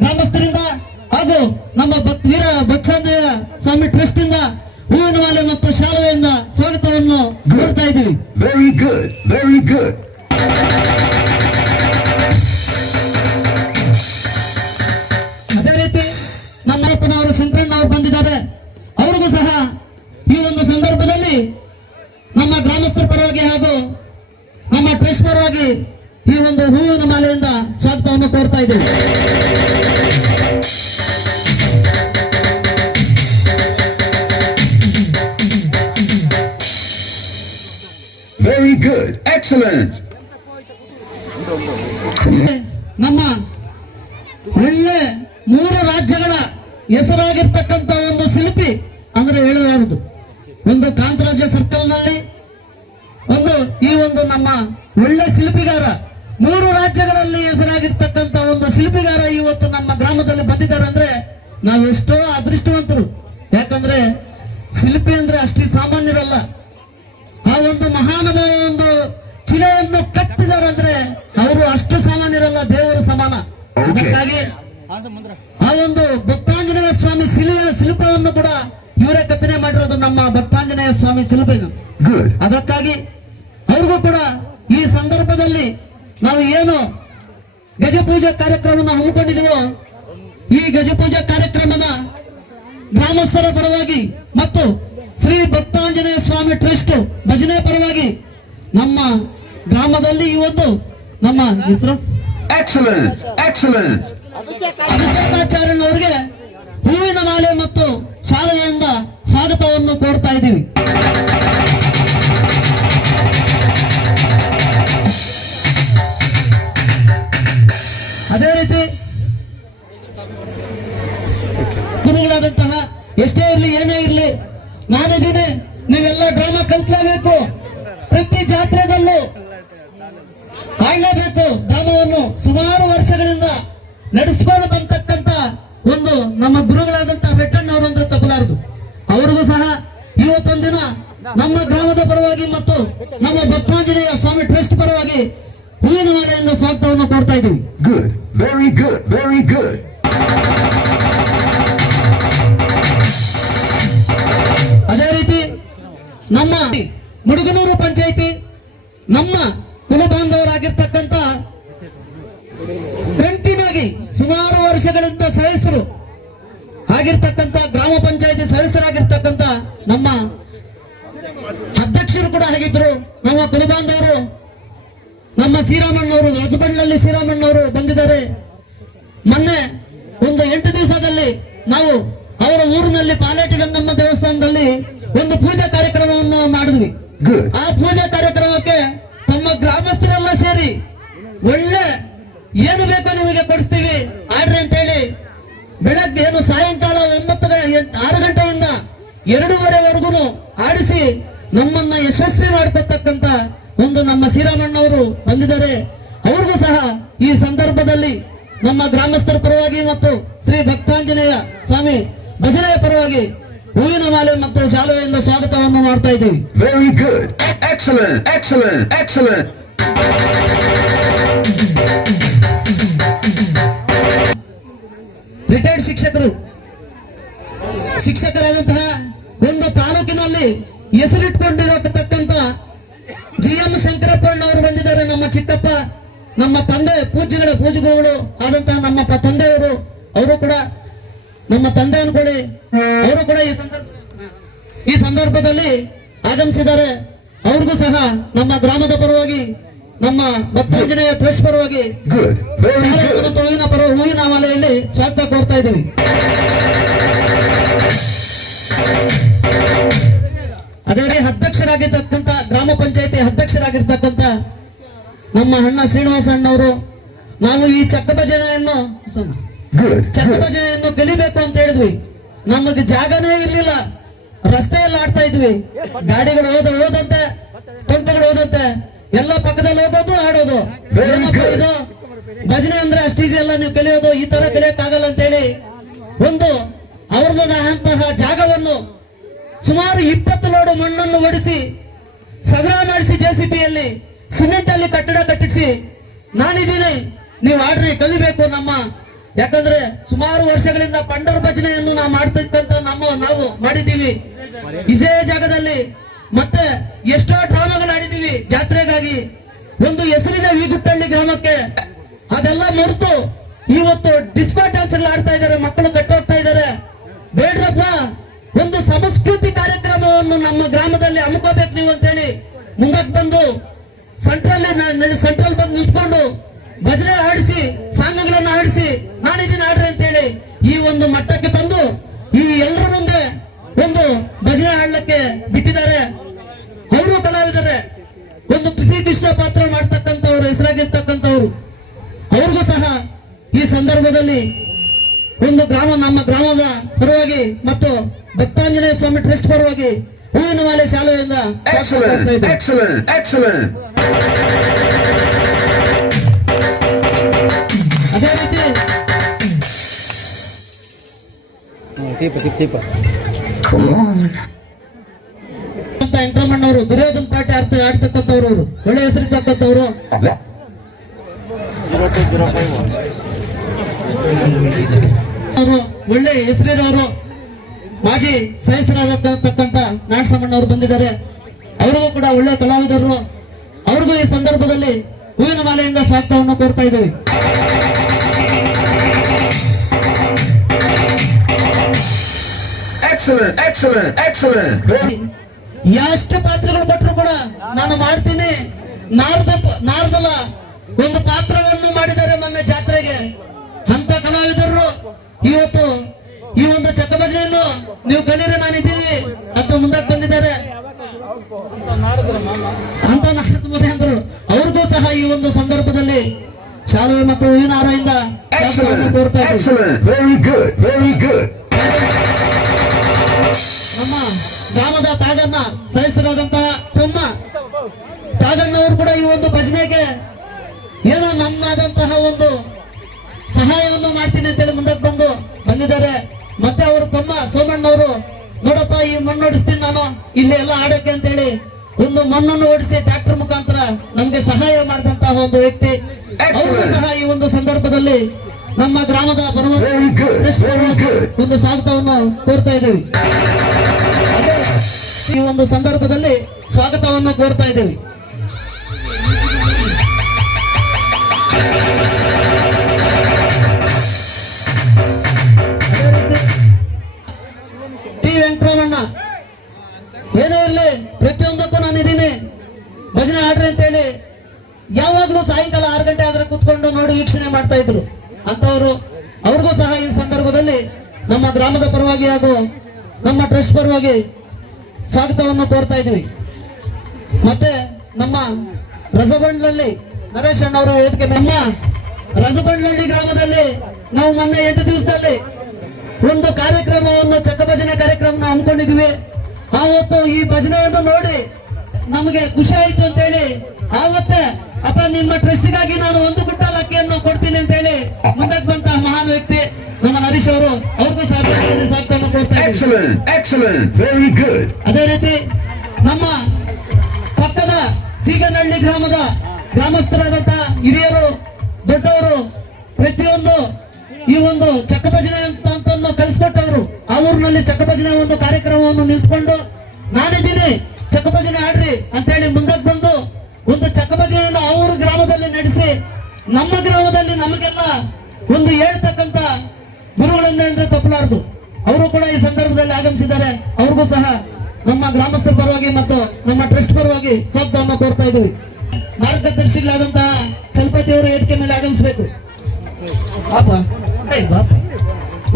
A: ಗ್ರಾಮಸ್ಥರಿಂದ ಹಾಗೂ ನಮ್ಮ ಭಕ್ ವೀರ ಭಕ್ಸಾಂಜಯ ಸ್ವಾಮಿ ಟ್ರಸ್ಟ್ ಇಂದ ಹೂವಿನ ಮಾಲೆ ಮತ್ತು ಶಾಲುವೆಯಿಂದ ಸ್ವಾಗತವನ್ನು ಕೋರ್ತಾ ಇದ್ದೀವಿ
C: ವೆರಿ ಗುಡ್ ವೆರಿ good.
A: ಅದೇ ರೀತಿ ನಮ್ಮಪ್ಪನವರು ಶಂಕರಣ್ಣ ಅವರು ಬಂದಿದ್ದಾರೆ. ಅವರಿಗೂ ಸಹ ಈ ಒಂದು ಸಂದರ್ಭದಲ್ಲಿ ನಮ್ಮ ಗ್ರಾಮಸ್ಥರ ಪರವಾಗಿ ಹಾಗೂ ನಮ್ಮ ಟ್ರಸ್ಟ್ ಪರವಾಗಿ ಈ ಒಂದು ಹೂವಿನ ಮಾಲೆಯಿಂದ ಸ್ವಾಗತವನ್ನು ಕೋರ್ತಾ ಇದ್ದೇವೆ.
C: Very good, excellent.
A: ನಮ್ಮ ಒಳ್ಳೆ ಮೂರು ರಾಜ್ಯಗಳ ಹೆಸರಾಗಿರ್ತಕ್ಕಂಥ ಒಂದು ಶಿಲ್ಪಿ ಅಂದ್ರೆ ಹೇಳಲಾರದು ಒಂದು ಕಾಂತರಾಜ ಸರ್ಕಲ್ನಲ್ಲಿ, ಒಂದು ಈ ಒಂದು ನಮ್ಮ ಒಳ್ಳೆ ಶಿಲ್ಪಿಗಾರ, ಮೂರು ರಾಜ್ಯಗಳಲ್ಲಿ ಹೆಸರಾಗಿರ್ತಕ್ಕಂಥ ಒಂದು ಶಿಲ್ಪಿಗಾರ ಇವತ್ತು ನಮ್ಮ ಗ್ರಾಮದಲ್ಲಿ ಬಂದಿದ್ದಾರೆ ಅಂದ್ರೆ ನಾವೆಷ್ಟೋ ಅದೃಷ್ಟವಂತರು. ಯಾಕಂದ್ರೆ ಶಿಲ್ಪಿ ಅಂದ್ರೆ ಅಷ್ಟು ಸಾಮಾನ್ಯರಲ್ಲ. ಆ ಒಂದು ಮಹಾನುಭಾವ ಒಂದು ಚಿಲೆಯನ್ನು ಕಟ್ಟಿದಾರಂದ್ರೆ ಅಂದ್ರೆ ಅವರು ಅಷ್ಟು ಸಾಮಾನ್ಯರಲ್ಲ ದೇವರು ಸಮಾನ. ಅದಕ್ಕಾಗಿ ಆ ಒಂದು ಭಕ್ತಾಂಜನೇಯ ಸ್ವಾಮಿ ಶಿಲೆಯ ಶಿಲ್ಪವನ್ನು ಕೂಡ ಇವರೇ ಕತ್ತನೆ ಮಾಡಿರೋದು ನಮ್ಮ ಭಕ್ತಾಂಜನೇಯ ಸ್ವಾಮಿ
C: ಶಿಲ್ಪ
A: ಅದಕ್ಕಾಗಿ ಅವ್ರಿಗೂ ಕೂಡ ಈ ಸಂದರ್ಭದಲ್ಲಿ ನಾವು ಏನು ಗಜಪೂಜಾ ಕಾರ್ಯಕ್ರಮವನ್ನು ಹಮ್ಮಿಕೊಂಡಿದ್ದೀವೋ ಈ ಗಜಪೂಜಾ ಕಾರ್ಯಕ್ರಮದ ಗ್ರಾಮಸ್ಥರ ಪರವಾಗಿ ಮತ್ತು ಶ್ರೀ ಭಕ್ತಾಂಜನೇಯ ಸ್ವಾಮಿ ಟ್ರಸ್ಟ್ ಭಜನೆ ಪರವಾಗಿ ನಮ್ಮ ಗ್ರಾಮದಲ್ಲಿ ಇವತ್ತು ಒಂದು ನಮ್ಮ ಹೆಸರು. ಅಭಿಷೇಕಾಚಾರ್ಯನ್ ಅವರಿಗೆ ಹೂವಿನ ಮಾಲೆ ಮತ್ತು ಶಾಲೆಯಿಂದ ಸ್ವಾಗತವನ್ನು ಕೋರ್ತಾ ಇದ್ದೀವಿ ಅದೇ ರೀತಿ ಗುರುಗಳಾದಂತಹ ಎಷ್ಟೇ ಇರಲಿ ಏನೇ ಇರಲಿ ನಾನಿದ್ದೀನಿ ನೀವೆಲ್ಲ ಡ್ರಾಮಾ ಕಲ್ತ್ಲೇಬೇಕು ಪ್ರತಿ ಜಾತ್ರೆದಲ್ಲೂ ಆಡಲೇಬೇಕು ಧರ್ಮವನ್ನು ಸುಮಾರು ವರ್ಷಗಳಿಂದ ನಡೆಸಿಕೊಂಡು ಬಂತಕ್ಕಂತ ಒಂದು ನಮ್ಮ ಗುರುಗಳಾದಂತಹ ವೆಟ್ಟಣ್ಣವರು ಅಂದ್ರೆ ತಪ್ಪಲಾರದು. ಅವರಿಗೂ ಸಹ ಇವತ್ತೊಂದಿನ ನಮ್ಮ ಗ್ರಾಮದ ಪರವಾಗಿ ಮತ್ತು ನಮ್ಮ ಭಕ್ತಾಂಜನೇಯ ಸ್ವಾಮಿ ಟ್ರಸ್ಟ್ ಪರವಾಗಿ ಹೂವಿನ ಮಾಲೆಯಿಂದ ಸ್ವಾಗತವನ್ನು ಕೋರ್ತಾ ಇದ್ದೀವಿ.
C: Good very good very good
A: ಅದೇ ರೀತಿ ನಮ್ಮ ಮುಡುಗನೂರು ಪಂಚಾಯಿತಿ ನಮ್ಮ ಕುಲಬಾಂಧವರಾಗಿರ್ತಕ್ಕಂಥ ಸುಮಾರು ವರ್ಷಗಳಿಂದ ಸದಸ್ಯರು ಆಗಿರ್ತಕ್ಕಂಥ ಗ್ರಾಮ ಪಂಚಾಯಿತಿ ಸದಸ್ಯರಾಗಿರ್ತಕ್ಕಂಥ ನಮ್ಮ ಅಧ್ಯಕ್ಷರು ಕೂಡ ಆಗಿದ್ರು ನಮ್ಮ ಕುಲಬಾಂಧವರು ನಮ್ಮ ಶ್ರೀರಾಮಣ್ಣವರು ರಾಜಬಣ್ಣಲ್ಲಿ ಶ್ರೀರಾಮಣ್ಣವರು ಬಂದಿದ್ದಾರೆ. ಮೊನ್ನೆ ಒಂದು ಎಂಟು ದಿವಸದಲ್ಲಿ ನಾವು ಅವರ ಊರಿನಲ್ಲಿ ಪಾಲೇಟಿ ಗಂಗಮ್ಮ ದೇವಸ್ಥಾನದಲ್ಲಿ ಒಂದು ಪೂಜಾ ಕಾರ್ಯಕ್ರಮವನ್ನು ಮಾಡಿದ್ವಿ. ಆ ಪೂಜಾ ಕಾರ್ಯಕ್ರಮಕ್ಕೆ ತಮ್ಮ ಗ್ರಾಮಸ್ಥರೆಲ್ಲ ಸೇರಿ ಒಳ್ಳೆ ಏನು ಬೇಕೋ ನಿಮಗೆ ಕೊಡಿಸ್ತೀವಿ ಆಡ್ರಿ ಅಂತ ಹೇಳಿ ಬೆಳಗ್ಗೆ ಏನು ಸಾಯಂಕಾಲ ಒಂಬತ್ತು ಆರು ಗಂಟೆಯಿಂದ ಎರಡೂವರೆವರೆಗೂ ಆಡಿಸಿ ನಮ್ಮನ್ನ ಯಶಸ್ವಿ ಮಾಡ್ಕೊತಕ್ಕಂತ ಒಂದು ನಮ್ಮ ಶ್ರೀರಾಮಣ್ಣವರು ಬಂದಿದ್ದಾರೆ ಅವ್ರಿಗೂ ಸಹ ಈ ಸಂದರ್ಭದಲ್ಲಿ ನಮ್ಮ ಗ್ರಾಮಸ್ಥರ ಪರವಾಗಿ ಮತ್ತು ಶ್ರೀ ಭಕ್ತಾಂಜನೇಯ ಸ್ವಾಮಿ ಭಜನೆಯ ಪರವಾಗಿ ಹೂವಿನ ಮಾಲೆ ಮತ್ತು ಶಾಲೆಯಿಂದ ಸ್ವಾಗತವನ್ನು ಮಾಡ್ತಾ ಇದ್ದೀವಿ
C: very good excellent Excellent. Excellent.
A: Retired ಶಿಕ್ಷಕರು. ಶಿಕ್ಷಕರಾದಂತಹ ಒಂದು ತಾಲೂಕಿನಲ್ಲಿ ಹೆಸರಿಟ್ಕೊಂಡಿರತಕ್ಕಂತ ಜಿ ಎಂ ಶಂಕರಪ್ಪಣ್ಣವರು ಬಂದಿದ್ದಾರೆ. ನಮ್ಮ ಚಿಕ್ಕಪ್ಪ, ನಮ್ಮ ತಂದೆ ಪೂಜೆಗಳ ಪೂಜೆಗಳು ಆದಂತಹ ನಮ್ಮ ತಂದೆಯವರು, ಅವರು ಕೂಡ ನಮ್ಮ ತಂದೆ ಅನ್ಕೊಳ್ಳಿ, ಅವರು ಕೂಡ ಈ ಸಂದರ್ಭ, ಈ ಸಂದರ್ಭದಲ್ಲಿ ಆಗಮಿಸಿದ್ದಾರೆ. ಅವ್ರಿಗೂ ಸಹ ನಮ್ಮ ಗ್ರಾಮದ ಪರವಾಗಿ ನಮ್ಮ ಭಕ್ತಾಂಜನೇಯ ಟ್ರಸ್ಟ್ ಪರವಾಗಿ. ಮತ್ತು ಹೂವಿನ ಪರ ಹೂವಿನ ಮಾಲೆಯಲ್ಲಿ ಸ್ವಾಗತ ಕೋರ್ತಾ ಇದ್ದೀವಿ. ಅದೇ ರೀತಿ ಅಧ್ಯಕ್ಷರಾಗಿರ್ತಕ್ಕಂಥ ಗ್ರಾಮ ಪಂಚಾಯತಿ ಅಧ್ಯಕ್ಷರಾಗಿರ್ತಕ್ಕಂಥ ನಮ್ಮ ಅಣ್ಣ ಶ್ರೀನಿವಾಸ ಅಣ್ಣವರು ನಾವು ಈ ಚಕ್ಕ ಭಜನೆಯನ್ನು. ಚಕ್ಕ ಭಜನೆಯನ್ನು ಕಲಿಬೇಕು ಅಂತ ಹೇಳಿದ್ವಿ. ನಮಗೆ ಜಾಗನೇ ಇರ್ಲಿಲ್ಲ. ರಸ್ತೆಯಲ್ಲಿ ಆಡ್ತಾ ಇದ್ವಿ. ಗಾಡಿಗಳು ಹೋದ ಹೋದಂತೆ ಟೆಂಪೋಗಳು ಹೋದಂತೆ ಎಲ್ಲ ಪಕ್ಕದಲ್ಲಿ ಹೋಗೋದು ಆಡೋದು. ಭಜನೆ ಅಂದ್ರೆ ಅಷ್ಟೀಜಿ ಎಲ್ಲ ನೀವು ಕಲಿಯೋದು ಈ ತರ ಕಲಿಯಕ್ಕಾಗಲ್ಲ ಅಂತ ಹೇಳಿ ಒಂದು ಅವ್ರದಂತಹ ಜಾಗವನ್ನು ಸುಮಾರು ಇಪ್ಪತ್ತು ಲೋಡು ಮಣ್ಣನ್ನು ಒಡಿಸಿ ಸಗರ ಮಾಡಿಸಿ ಜೆಸಿಪಿಯಲ್ಲಿ ಸಿಮೆಂಟ್ ಅಲ್ಲಿ ಕಟ್ಟಡ ಕಟ್ಟಿಸಿ ನಾನಿದ್ದೀನಿ ನೀವು ಆಡ್ರಿ ಕಲಿಬೇಕು ನಮ್ಮ ಯಾಕಂದ್ರೆ ಸುಮಾರು ವರ್ಷಗಳಿಂದ ಪಂಡರ ಭಜನೆಯನ್ನು ನಾವು ಮಾಡ್ತಕ್ಕಂತ ನಮ್ಮ ನಾವು ಮಾಡಿದ್ದೀವಿ. ಇದೇ ಜಾಗದಲ್ಲಿ ಮತ್ತೆ ಎಷ್ಟೋ ಡ್ರಾಮಾಗಳು ಆಡಿದೀವಿ ಜಾತ್ರೆಗಾಗಿ ಒಂದು ಹೆಸರಿನ ಗುಟ್ಟಳ್ಳಿ ಗ್ರಾಮಕ್ಕೆ ಅದೆಲ್ಲ ಮರೆತು ಇವತ್ತು ಡಿಸ್ಕೋ ಡ್ಯಾನ್ಸ್ ಎಲ್ಲ ಆಡ್ತಾ ಇದ್ದಾರೆ, ಮಕ್ಕಳು ಕಟ್ಟೋಗ್ತಾ ಇದ್ದಾರೆ. ಬೇಡ್ರಪ್ಪ, ಒಂದು ಸಂಸ್ಕೃತಿ ಕಾರ್ಯಕ್ರಮವನ್ನು ನಮ್ಮ ಗ್ರಾಮದಲ್ಲಿ ಹಮ್ಮಿಕೋಬೇಕು ನೀವು ಅಂತೇಳಿ ಮುಂದಕ್ಕೆ ಬಂದು ಸೆಂಟ್ರಲ್ ಸೆಂಟ್ರಲ್ ಬಂದು ನಿಂತ್ಕೊಂಡು ಭಜನೆ ಆಡಿಸಿ ಸಾಂಗ್ಗಳನ್ನ ಆಡಿಸಿ ನಾನಿದ್ದೀನಿ ಆಡ್ರಿ ಅಂತೇಳಿ ಈ ಒಂದು ಮಟ್ಟಕ್ಕೆ ತಂದು ಈ ಎಲ್ಲರ ಮುಂದೆ ಒಂದು ಭಜನೆ ಹಾಡ್ಲಿಕ್ಕೆ ಬಿಟ್ಟಿದ್ದಾರೆ ಅವರು ಕಲಾವಿದರೆ ಒಂದು ಪ್ರಸಿದ್ಧಿಷ್ಟ ಪಾತ್ರ ಮಾಡ್ತಕ್ಕಂಥವ್ರು ಹೆಸರಾಗಿರ್ತಕ್ಕಂಥವ್ರು. ಅವ್ರಿಗೂ ಸಹ ಈ ಸಂದರ್ಭದಲ್ಲಿ ಒಂದು ಗ್ರಾಮ ನಮ್ಮ ಗ್ರಾಮದ ಪರವಾಗಿ ಮತ್ತು ಭಕ್ತಾಂಜನೇಯ ಸ್ವಾಮಿ ಟ್ರಸ್ಟ್ ಪರವಾಗಿ ಹೂವಿನ ಮಾಲೆ ಶಾಲೆಯಿಂದ. ಅದೇ ರೀತಿ
B: ದೀಪ ದೀಪ
A: ಅಂತ ವೆಂಕಟರಮಣ್ಣವರು ದುರ್ಯೋಧನ ಪಾಠ ಅರ್ಥ ಆಡ್ತಕ್ಕಂಥವ್ರು ಅವರು ಒಳ್ಳೆ ಹೆಸರಿರ್ತಕ್ಕಂಥವ್ರು ಅವರು ಒಳ್ಳೆ ಹೆಸರಿರೋರು ಮಾಜಿ ಸದಸ್ಯರಾಗತಕ್ಕಂತ ನಾಟಸಮ್ಮಣ್ಣವರು ಬಂದಿದ್ದಾರೆ ಅವರಿಗೂ ಕೂಡ ಒಳ್ಳೆ ಕಲಾವಿದರು ಅವ್ರಿಗೂ ಈ ಸಂದರ್ಭದಲ್ಲಿ ಹೂವಿನ ಮಾಲೆಯಿಂದ ಸ್ವಾಗತವನ್ನು ಕೋರ್ತಾ ಇದ್ದೀವಿ
C: Excellent. Excellent. Excellent.
A: ಎಷ್ಟು ಪಾತ್ರಗಳು ಕೊಟ್ಟರು ಕೂಡ ನಾನು ಮಾಡ್ತೀನಿ. ನಾರ್ದ ನಾರ್ದಲ ಒಂದು ಪಾತ್ರವನ್ನು ಮಾಡಿದ್ದಾರೆ ಮೊನ್ನೆ ಜಾತ್ರೆಗೆ. ಅಂತ ಕಲಾವಿದರು ಇವತ್ತು ಈ ಒಂದು ಚಕ್ಕಭಜನೆಯನ್ನು ನೀವು ಕಲೀರಿ ನಾನಿದ್ದೀನಿ ಅಂತ ಮುಂದಕ್ಕೆ ಬಂದಿದ್ದಾರೆ. ಅಂತ ನಾರದ ಮನೆ ಅಂದ್ರು. ಅವ್ರಿಗೂ ಸಹ ಈ ಒಂದು ಸಂದರ್ಭದಲ್ಲಿ ಶಾಲೆ ಮತ್ತು ಹೂವಿನ ಹಾರದಿಂದ. ನಮ್ಮ ಗ್ರಾಮದ ತಾಗಣ್ಣ ಸದಸ್ಯರಾದಂತಹ ತಮ್ಮ ತಾಗಣ್ಣವರು ಕೂಡ ಈ ಒಂದು ಭಜನೆಗೆ ಏನೋ ನನ್ನಾದಂತಹ ಒಂದು ಸಹಾಯವನ್ನು ಮಾಡ್ತೀನಿ ಅಂತೇಳಿ ಮುಂದಕ್ಕೆ ಬಂದು ಬಂದಿದ್ದಾರೆ. ಮತ್ತೆ ಅವರು ತಮ್ಮ ಸೋಮಣ್ಣವರು ನೋಡಪ್ಪ ಈ ಮಣ್ಣು ಓಡಿಸ್ತೀನಿ ನಾನು ಇಲ್ಲಿ ಎಲ್ಲ ಆಡಕ್ಕೆ ಅಂತೇಳಿ ಒಂದು ಮಣ್ಣನ್ನು ಓಡಿಸಿ ಟ್ರಾಕ್ಟರ್ ಮುಖಾಂತರ ನಮ್ಗೆ ಸಹಾಯ ಮಾಡಿದಂತಹ ಒಂದು ವ್ಯಕ್ತಿ. ಅವರು ಸಹ ಈ ಒಂದು ಸಂದರ್ಭದಲ್ಲಿ ನಮ್ಮ ಗ್ರಾಮದ ಬರುವ. ಒಂದು ಸ್ವಾಗತವನ್ನು ಕೋರ್ತಾ ಇದ್ದೀವಿ. ಈ ಒಂದು ಸಂದರ್ಭದಲ್ಲಿ ಸ್ವಾಗತವನ್ನು ಕೋರ್ತಾ ಇದ್ದೇವೆ. ಟಿ ವೆಂಕಟರಮಣ್ಣ, ಏನೇ ಇರಲಿ, ಪ್ರತಿಯೊಂದಕ್ಕೂ ನಾನು ಇದ್ದೀನಿ. ಭಜನೆ ಆಡ್ರಿ ಅಂತೇಳಿ ಯಾವಾಗ್ಲೂ ಸಾಯಂಕಾಲ ಆರು ಗಂಟೆ ಆದ್ರೆ ಕುತ್ಕೊಂಡು ನೋಡಿ ವೀಕ್ಷಣೆ ಮಾಡ್ತಾ ಇದ್ರು. ಅಂತವರು ಅವ್ರಿಗೂ ಸಹ ಈ ಸಂದರ್ಭದಲ್ಲಿ ನಮ್ಮ ಗ್ರಾಮದ ಪರವಾಗಿ ಹಾಗೂ ನಮ್ಮ ಟ್ರಸ್ಟ್ ಪರವಾಗಿ ಸ್ವಾಗತವನ್ನು ಕೋರ್ತಾ ಇದ್ವಿ ಮತ್ತೆ ನಮ್ಮ ರಸಬಂಡ್ಲಲ್ಲಿ ನರೇಶ್ ಅಣ್ಣವರು ವೇದಿಕೆ ನಮ್ಮ ರಸಬಂಡ್ಲಹಳ್ಳಿ ಗ್ರಾಮದಲ್ಲಿ ನಾವು ಮೊನ್ನೆ ಎಂಟು ದಿವಸದಲ್ಲಿ ಒಂದು ಕಾರ್ಯಕ್ರಮವನ್ನು ಚಕ್ಕ ಭಜನೆ ಕಾರ್ಯಕ್ರಮ ಹಮ್ಮಿಕೊಂಡಿದ್ವಿ ಆವತ್ತು ಈ ಭಜನೆಯನ್ನು ನೋಡಿ ನಮಗೆ ಖುಷಿ ಆಯ್ತು ಅಂತೇಳಿ, ಆವತ್ತೇ ಅಪ್ಪ ನಿಮ್ಮ ಟ್ರಸ್ಟ್ಗಾಗಿ ನಾನು ಒಂದು ಕುಟ್ಟಲ್ ಅಕ್ಕಿಯನ್ನು ಕೊಡ್ತೀನಿ ಅಂತೇಳಿ ಮುಂದಕ್ಕೆ ಬಂತ ಮಹಾನ್ ವ್ಯಕ್ತಿ. ನಮ್ಮ ನರೀಶ್ ಅವರು ಅವ್ರಿಗೂ ಕೊಡ್ತಾ
C: Excellent. Excellent. Very
A: ಅದೇ ರೀತಿ ನಮ್ಮ ಪಕ್ಕದ ಸೀಗನಹಳ್ಳಿ ಗ್ರಾಮದ ಗ್ರಾಮಸ್ಥರಾದಂತಹ ಹಿರಿಯರು ದೊಡ್ಡವರು ಪ್ರತಿಯೊಂದು ಈ ಒಂದು ಚಕ್ಕಭಜನೆ ಅಂತ ಅಂತನ್ನು ಕಲಿಸ್ಕೊಟ್ಟವರು ಆ ಊರಿನಲ್ಲಿ ಚಕ್ಕಭಜನೆ ಒಂದು ಕಾರ್ಯಕ್ರಮವನ್ನು ನಿಂತ್ಕೊಂಡು ನಾನಿದ್ದೀನಿ ಚಕ್ಕಭಜನೆ ಆಡ್ರಿ ಅಂತ ಹೇಳಿ ಮುಂದಕ್ಕೆ ಬಂದು ಒಂದು ಚಕ್ಕಭಜನೆಯನ್ನು ಆ ಊರು ಗ್ರಾಮದಲ್ಲಿ ನಡೆಸಿ ನಮ್ಮ ಗ್ರಾಮದಲ್ಲಿ ನಮಗೆಲ್ಲ ಒಂದು ಹೇಳ್ತಕ್ಕಂತ ಗುರುಗಳಿಂದ ಅಂದ್ರೆ ತಪ್ಪಲಾರದು. ಅವರು ಕೂಡ ಈ ಸಂದರ್ಭದಲ್ಲಿ ಆಗಮಿಸಿದ್ದಾರೆ. ಅವ್ರಿಗೂ ಸಹ ನಮ್ಮ ಗ್ರಾಮಸ್ಥರ ಪರವಾಗಿ ಮತ್ತು ನಮ್ಮ ಟ್ರಸ್ಟ್ ಪರವಾಗಿ ಸ್ವಾಗತವನ್ನು ಕೋರ್ತಾ ಇದ್ದೀವಿ. ಮಾರ್ಗದರ್ಶಿಗಳಾದಂತಹ ಚಲಪತಿ ಅವರು ವೇದಿಕೆ ಮೇಲೆ ಆಗಮಿಸಬೇಕು.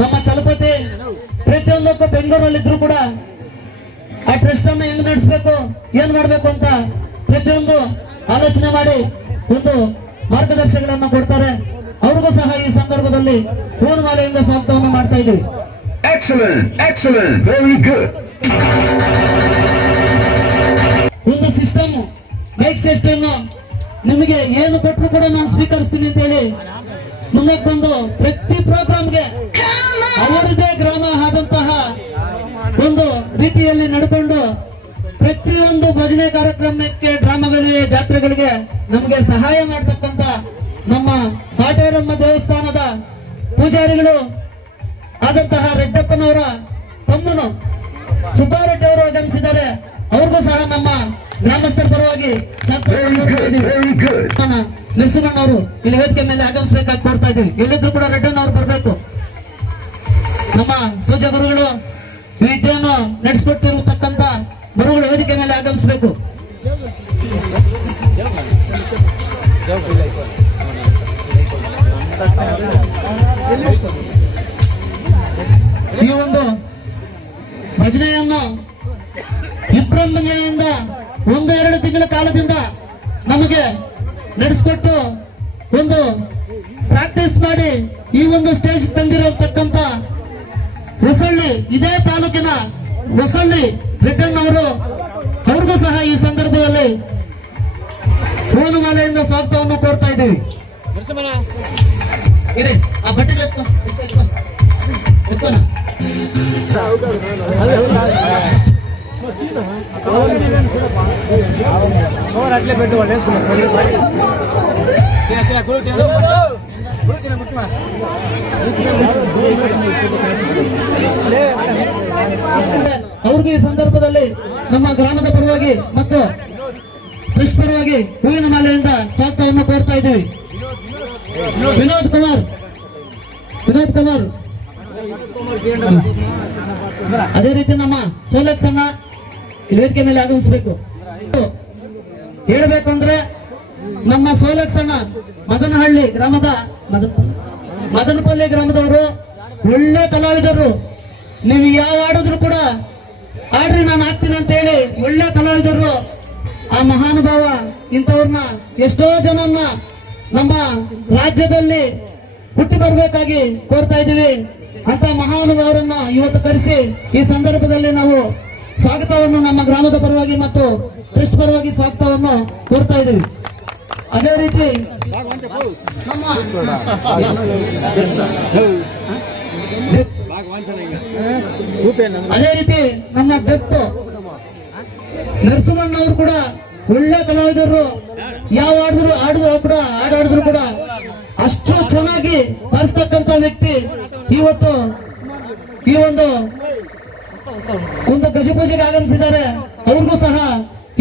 A: ನಮ್ಮ ಚಲಪತಿ ಪ್ರತಿಯೊಂದಕ್ಕೂ ಬೆಂಗಳೂರಲ್ಲಿ ಇದ್ರು ಕೂಡ ಆ ಟ್ರಸ್ಟ್ ಅನ್ನ ಹೆಂಗ್ ನಡೆಸಬೇಕು, ಏನ್ ಮಾಡ್ಬೇಕು ಅಂತ ಪ್ರತಿಯೊಂದು ಆಲೋಚನೆ ಮಾಡಿ ಒಂದು ಮಾರ್ಗದರ್ಶನಗಳನ್ನ ಕೊಡ್ತಾರೆ. ಅವ್ರಿಗೂ ಸಹ ಈ ಸಂದರ್ಭದಲ್ಲಿ ಹೂವಿನ ಮಾಲೆಯಿಂದ ಸ್ವಾಗತವನ್ನು ಮಾಡ್ತಾ ಇದ್ದೀವಿ. ಒಂದು ಸಿಸ್ಟಮ್ ಬೈಕ್ ಸಿಸ್ಟಮ್ ನಿಮಗೆ ಏನು ಕೊಟ್ಟರು ಕೂಡ ನಾನು ಸ್ವೀಕರಿಸ್ತೀನಿ ಅಂತ ಹೇಳಿ ಮುಂದಕ್ಕೆ ಬಂದು ಪ್ರತಿ ಪ್ರೋಗ್ರಾಮ್ಗೆ ಅವರದೇ ಗ್ರಾಮ ಆದಂತಹ ಒಂದು ರೀತಿಯಲ್ಲಿ ನಡ್ಕೊಂಡು ಪ್ರತಿಯೊಂದು ಭಜನೆ ಕಾರ್ಯಕ್ರಮಕ್ಕೆ ಡ್ರಾಮಾಗಳಿಗೆ ಜಾತ್ರೆಗಳಿಗೆ ನಮಗೆ ಸಹಾಯ ಮಾಡ್ತಕ್ಕಂತ ನಮ್ಮ ಕಾಟೇರಮ್ಮ ದೇವಸ್ಥಾನದ ಪೂಜಾರಿಗಳು ಆದಂತಹ ರೆಡ್ಡಪ್ಪನವರ ತಮ್ಮನು ಸುಬ್ಬಾರೆಡ್ಡಿ ಅವರು ಆಗಮಿಸಿದ್ದಾರೆ. ಅವ್ರಿಗೂ ಸಹ ನಮ್ಮ ಗ್ರಾಮಸ್ಥರ ಪರವಾಗಿ
C: ನರಸಿಂಹನವರು.
A: ನರಸಿಂಹಣ್ಣವರು ಇಲ್ಲಿ ವೇದಿಕೆ ಮೇಲೆ ಆಗಮಿಸಬೇಕಾಗಿ ಕೋರ್ತಾ ಇದ್ದೀವಿ. ಎಲ್ಲಿದ್ರು ಕೂಡ ರೆಡ್ಡನವರು ಬರಬೇಕು. ನಮ್ಮ ಪೂಜಾ ಗುರುಗಳು ವಿದ್ಯೆಯನ್ನು ನಡೆಸಿಕೊಟ್ಟಿರತಕ್ಕಂತ ಗುರುಗಳು ವೇದಿಕೆ ಮೇಲೆ ಆಗಮಿಸಬೇಕು. ಈ ಒಂದು ಭಜನೆಯನ್ನು ವಿಜೃಂಭಣೆಯಿಂದ ಒಂದು, ಎರಡು ತಿಂಗಳ ಕಾಲದಿಂದ ನಮಗೆ ನಡೆಸಿಕೊಟ್ಟು ಒಂದು ಪ್ರಾಕ್ಟೀಸ್ ಮಾಡಿ ಈ ಒಂದು ಸ್ಟೇಜ್ ತಂದಿರತಕ್ಕಂತ ಇದೇ ತಾಲೂಕಿನ ಹೊಸಳ್ಳಿ ಅವರು, ಅವ್ರಿಗೂ ಸಹ ಈ ಸಂದರ್ಭದಲ್ಲಿ ಹೂನುಮಾಲೆಯಿಂದ ಸ್ವಾಗತವನ್ನು ಕೋರ್ತಾ ಇದ್ದೀವಿ. ಅವ್ರಿಗೂ ಈ ಸಂದರ್ಭದಲ್ಲಿ ನಮ್ಮ ಗ್ರಾಮದ ಪರವಾಗಿ ಮತ್ತು ಪರವಾಗಿ ಹೂವಿನ ಮಾಲೆಯಿಂದ ಸ್ವಾಗತವನ್ನು ಕೋರ್ತಾ ಇದ್ದೀವಿ. ವಿನೋದ್ ಕುಮಾರ್. ವಿನೋದ್ ಕುಮಾರ್. ಅದೇ ರೀತಿ ನಮ್ಮ ಸೋಲಕ್ ಸಣ್ಣ ವೇದಿಕೆ ಮೇಲೆ ಆಗಮಿಸಬೇಕು. ಹೇಳ್ಬೇಕು ಅಂದ್ರೆ ನಮ್ಮ ಸೋಲಕ್ ಸಣ್ಣ ಮದನಹಳ್ಳಿ ಗ್ರಾಮದ ಮದನ ಮದನಪಲ್ಲಿ ಗ್ರಾಮದವರು ಒಳ್ಳೆ ಕಲಾವಿದರು. ನೀವು ಯಾವ ಆಡಿದ್ರು ಕೂಡ ಆಡ್ರಿ ನಾನು ಹಾಕ್ತೀನಿ ಅಂತ ಹೇಳಿ ಒಳ್ಳೆ ಕಲಾವಿದರು. ಆ ಮಹಾನುಭಾವ ಇಂಥವ್ರನ್ನ ಎಷ್ಟೋ ಜನನ್ನ ನಮ್ಮ ರಾಜ್ಯದಲ್ಲಿ ಹುಟ್ಟಿ ಬರಬೇಕಾಗಿ ಕೋರ್ತಾ ಇದ್ದೀವಿ. ಅಂತ ಮಹಾನುಭಾವರನ್ನ ಇವತ್ತು ಕರೆಸಿ ಈ ಸಂದರ್ಭದಲ್ಲಿ ನಾವು ಸ್ವಾಗತವನ್ನು ನಮ್ಮ ಗ್ರಾಮದ ಪರವಾಗಿ ಮತ್ತು ಟ್ರಸ್ಟ್ ಪರವಾಗಿ ಸ್ವಾಗತವನ್ನು ಕೋರ್ತಾ ಇದ್ದೀವಿ. ಅದೇ ರೀತಿ ಅದೇ ರೀತಿ ನಮ್ಮ ಬೆತ್ತು ನರಸಿಂಹಣ್ಣವರು ಕೂಡ ಒಳ್ಳೆ ಕಲಾವಿದರು ಯಾವ ಆಡಿದ್ರು ಆಡಿದ್ರು ಕೂಡ ಹಾಡಾಡಿದ್ರು ಕೂಡ ಅಷ್ಟು ಚೆನ್ನಾಗಿ ಬಾರಿಸ್ತಕ್ಕಂತ ವ್ಯಕ್ತಿ ಇವತ್ತು ಈ ಒಂದು ಒಂದು ಗಜಪೂಜೆಗೆ ಆಗಮಿಸಿದ್ದಾರೆ. ಅವ್ರಿಗೂ ಸಹ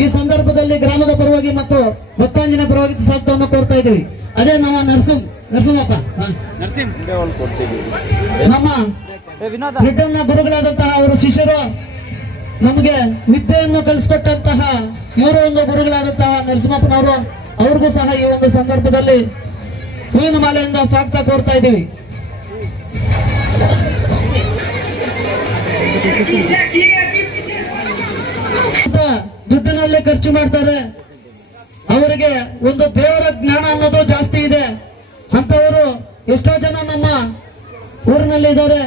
A: ಈ ಸಂದರ್ಭದಲ್ಲಿ ಗ್ರಾಮದ ಪರವಾಗಿ ಮತ್ತು ಭಕ್ತಾಂಜನ ಪರವಾಗಿ ಸ್ವಾಗತವನ್ನು ಕೋರ್ತಾ ಇದ್ದೀವಿ. ಅದೇ ನಮ್ಮ ನರಸಿಂಹ ನರಸಿಂಹಪ್ಪ. ನಮ್ಮ ರಿಟರ್ನ್ ಗುರುಗಳಾದಂತಹ ಅವರ ಶಿಷ್ಯರು ನಮಗೆ ವಿದ್ಯೆಯನ್ನು ಕಲಿಸ್ಕೊಟ್ಟಂತಹ ಇವರ ಒಂದು ಗುರುಗಳಾದಂತಹ ನರಸಿಂಹಪ್ಪನವರು, ಅವ್ರಿಗೂ ಸಹ ಈ ಒಂದು ಸಂದರ್ಭದಲ್ಲಿ ಹೂವಿನ ಮಾಲೆಯಿಂದ ಸ್ವಾಗತ ಕೋರ್ತಾ ಇದ್ದೀವಿ. ದುಡ್ಡಿನಲ್ಲಿ ಖರ್ಚು ಮಾಡ್ತಾರೆ. ಅವರಿಗೆ ಒಂದು ದೇವರ ಜ್ಞಾನ ಅನ್ನೋದು ಜಾಸ್ತಿ ಇದೆ. ಅಂತವರು ಎಷ್ಟೋ ಜನ ನಮ್ಮ ಊರಿನಲ್ಲಿ ಇದ್ದಾರೆ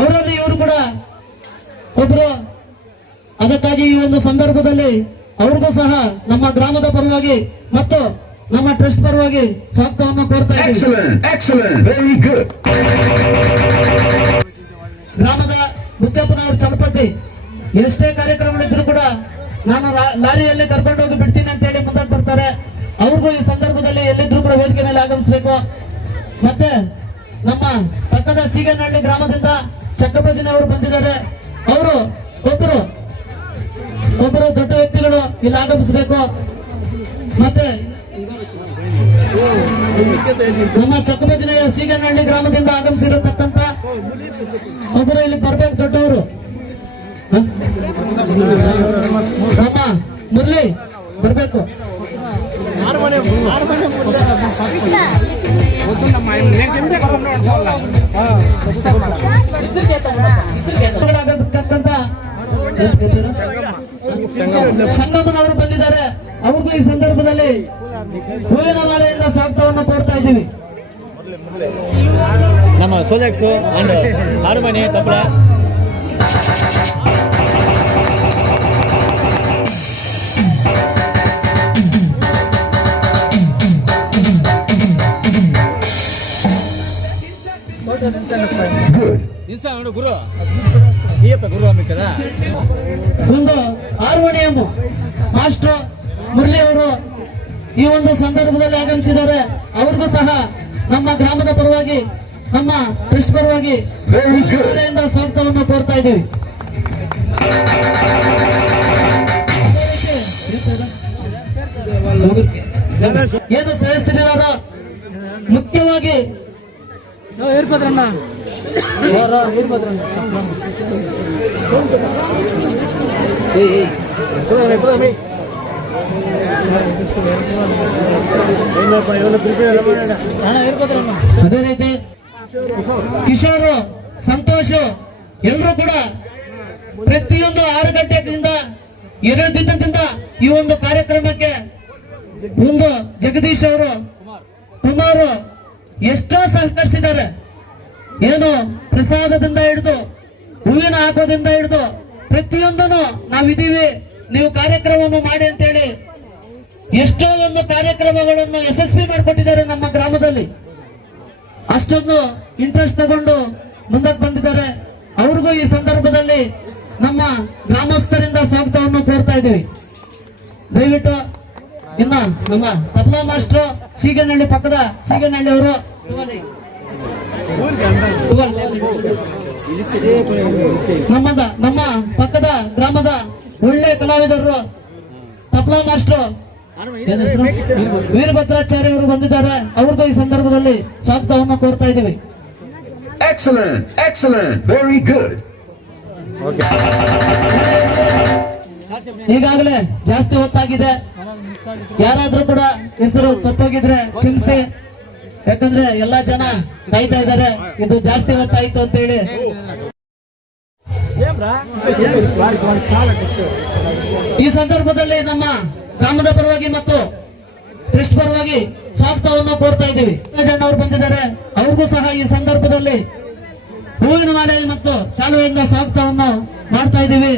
A: ಅವರಲ್ಲಿ ಇವರು ಕೂಡ ಒಬ್ರು ಅದಕ್ಕಾಗಿ ಈ ಒಂದು ಸಂದರ್ಭದಲ್ಲಿ ಅವ್ರಿಗೂ ಸಹ ನಮ್ಮ ಗ್ರಾಮದ ಪರವಾಗಿ ಮತ್ತು ನಮ್ಮ ಟ್ರಸ್ಟ್ ಪರವಾಗಿ ಸ್ವಾಗತವನ್ನು ಕೋರ್ತಾ ಇದ್ದೀವಿ. ಗ್ರಾಮದ ಮುಚ್ಚಪ್ಪನವರು ಚಲಪತಿ. ಎಷ್ಟೇ ಕಾರ್ಯಕ್ರಮಗಳಿದ್ರು ಕೂಡ ನಾನು ಲಾರಿಯಲ್ಲಿ ಕರ್ಕೊಂಡು ಹೋಗಿ ಬಿಡ್ತೀನಿ ಅಂತ ಹೇಳಿ ಮುಂದೆ ಬರ್ತಾರೆ. ಅವ್ರಿಗೂ ಈ ಸಂದರ್ಭದಲ್ಲಿ ಎಲ್ಲಿದ್ರು ಕೂಡ ವೇದಿಕೆ ಮೇಲೆ ಆಗಮಿಸಬೇಕು. ಮತ್ತೆ ನಮ್ಮ ಪಕ್ಕದ ಸೀಗನಹಳ್ಳಿ ಗ್ರಾಮದಿಂದ ಚಕ್ಕಭಜನೆ ಅವರು ಬಂದಿದ್ದಾರೆ. ಇಲ್ಲಿ ಆಗಮಿಸಬೇಕು. ಮತ್ತೆ ನಮ್ಮ ಚಕ್ಕಭಜನೆಯ ಸೀಗನಹಳ್ಳಿ ಗ್ರಾಮದಿಂದ ಆಗಮಿಸಿರತಕ್ಕಂತ ಒಬ್ಬರು ಇಲ್ಲಿ ಬರ್ಬೇಕು ದೊಡ್ಡವರು? ನಮ್ಮ ಮುರಳಿ ಬರ್ಬೇಕು. ಆಗತಕ್ಕಂತ ಸಂಗಮನವರು ಬಂದಿದ್ದಾರೆ. ಅವ್ರಿಗೂ ಈ ಸಂದರ್ಭದಲ್ಲಿ ಹೂವಿನ ಮಾಲೆಯಿಂದ ಸ್ವಾಗತವನ್ನು ಕೋರ್ತಾ ಇದ್ದೀವಿ.
B: ನಮ್ಮ ಸೋಜಾಕ್ಸು ಅಂಡ್ ಆರುಮನೆ ತಪ್ಪಳ. ಗುರು.
A: ಒಂದು ಹಾರ್ಮೋನಿಯಂ ಮಾಸ್ಟರ್ ಮುರಳಿ ಅವರು ಈ ಒಂದು ಸಂದರ್ಭದಲ್ಲಿ ಆಗಮಿಸಿದ್ದಾರೆ. ಅವ್ರಿಗೂ ಸಹ ನಮ್ಮ ಗ್ರಾಮದ ಪರವಾಗಿ ನಮ್ಮ ಟ್ರಸ್ಟ್ ಪರವಾಗಿ ಸ್ವಾಗತವನ್ನು ಕೋರ್ತಾ ಇದ್ದೀವಿ. ಏನು ಸದಸ್ಯರಿದ್ದಾರೆ ಮುಖ್ಯವಾಗಿ ಅದೇ ರೀತಿ ಕಿಶೋರ್, ಸಂತೋಷ್ ಎಲ್ಲರೂ ಕೂಡ ಪ್ರತಿಯೊಂದು ಆರು ಗಂಟೆಯಿಂದ ಎರಡು ದಿನದಿಂದ ಈ ಒಂದು ಕಾರ್ಯಕ್ರಮಕ್ಕೆ ಒಂದು ಜಗದೀಶ್ ಅವರು, ಕುಮಾರ್, ಎಷ್ಟೋ ಸಹಕರಿಸಿದ್ದಾರೆ. ಏನು ಪ್ರಸಾದದಿಂದ ಹಿಡಿದು, ಹೂವಿನ ಹಾಕೋದಿಂದ ಹಿಡಿದು ಪ್ರತಿಯೊಂದನ್ನು ನಾವಿದ್ದೀವಿ. ನೀವು ಕಾರ್ಯಕ್ರಮವನ್ನು ಮಾಡಿ ಅಂತೇಳಿ ಎಷ್ಟೋ ಒಂದು ಕಾರ್ಯಕ್ರಮಗಳನ್ನು ಯಶಸ್ವಿ ಮಾಡಿಕೊಟ್ಟಿದ್ದಾರೆ ನಮ್ಮ ಗ್ರಾಮದಲ್ಲಿ. ಅಷ್ಟೊಂದು ಇಂಟ್ರೆಸ್ಟ್ ತಗೊಂಡು ಮುಂದಕ್ಕೆ ಬಂದಿದ್ದಾರೆ. ಅವ್ರಿಗೂ ಈ ಸಂದರ್ಭದಲ್ಲಿ ನಮ್ಮ ಗ್ರಾಮಸ್ಥರಿಂದ ಸ್ವಾಗತವನ್ನು ಕೋರ್ತಾ ಇದ್ದೀವಿ. ದಯವಿಟ್ಟು ಇನ್ನ ನಮ್ಮ ತಬಲಾ ಮಾಸ್ಟ್ರು ಸೀಗನಹಳ್ಳಿ ಪಕ್ಕದ ಸೀಗನಹಳ್ಳಿ ಅವರು ನಮ್ಮದ ನಮ್ಮ ಪಕ್ಕದ ಗ್ರಾಮದ ಒಳ್ಳೆ ಕಲಾವಿದರು ತಪ್ಲಾ ಮಾಸ್ಟರ್ ವೀರಭದ್ರಾಚಾರ್ಯ ಅವರು ಬಂದಿದ್ದಾರೆ ಅವ್ರಿಗೂ ಈ ಸಂದರ್ಭದಲ್ಲಿ ಸ್ವಾಗತವನ್ನು ಕೋರ್ತಾ ಇದ್ದೀವಿ
C: ಎಕ್ಸಲೆಂಟ್ Excellent. Very good.
A: ಈಗಾಗಲೇ ಜಾಸ್ತಿ ಹೊತ್ತಾಗಿದೆ ಯಾರಾದ್ರೂ ಕೂಡ ಹೆಸರು ತಪ್ಪೋಗಿದ್ರೆ ಕ್ಷಮಿಸಿ ಯಾಕಂದ್ರೆ ಎಲ್ಲಾ ಜನ ಕಾಯ್ತಾ ಇದ್ದಾರೆ. ಇದು ಜಾಸ್ತಿ ಹೊತ್ತಾಯ್ತು ಅಂತ ಹೇಳಿ ಈ ಸಂದರ್ಭದಲ್ಲಿ ನಮ್ಮ ಗ್ರಾಮದ ಪರವಾಗಿ ಮತ್ತು ಟ್ರಿಸ್ಟ್ ಪರವಾಗಿ ಸ್ವಾಗತವನ್ನು ಕೋರ್ತಾ ಇದ್ದೀವಿ. ಜನ ಅವರು ಬಂದಿದ್ದಾರೆ. ಅವ್ರಿಗೂ ಸಹ ಈ ಸಂದರ್ಭದಲ್ಲಿ ಹೂವಿನ ಮಾಲೆ ಮತ್ತು ಶಾಲುವೆಯಿಂದ ಸ್ವಾಗತವನ್ನು ಮಾಡ್ತಾ ಇದ್ದೀವಿ.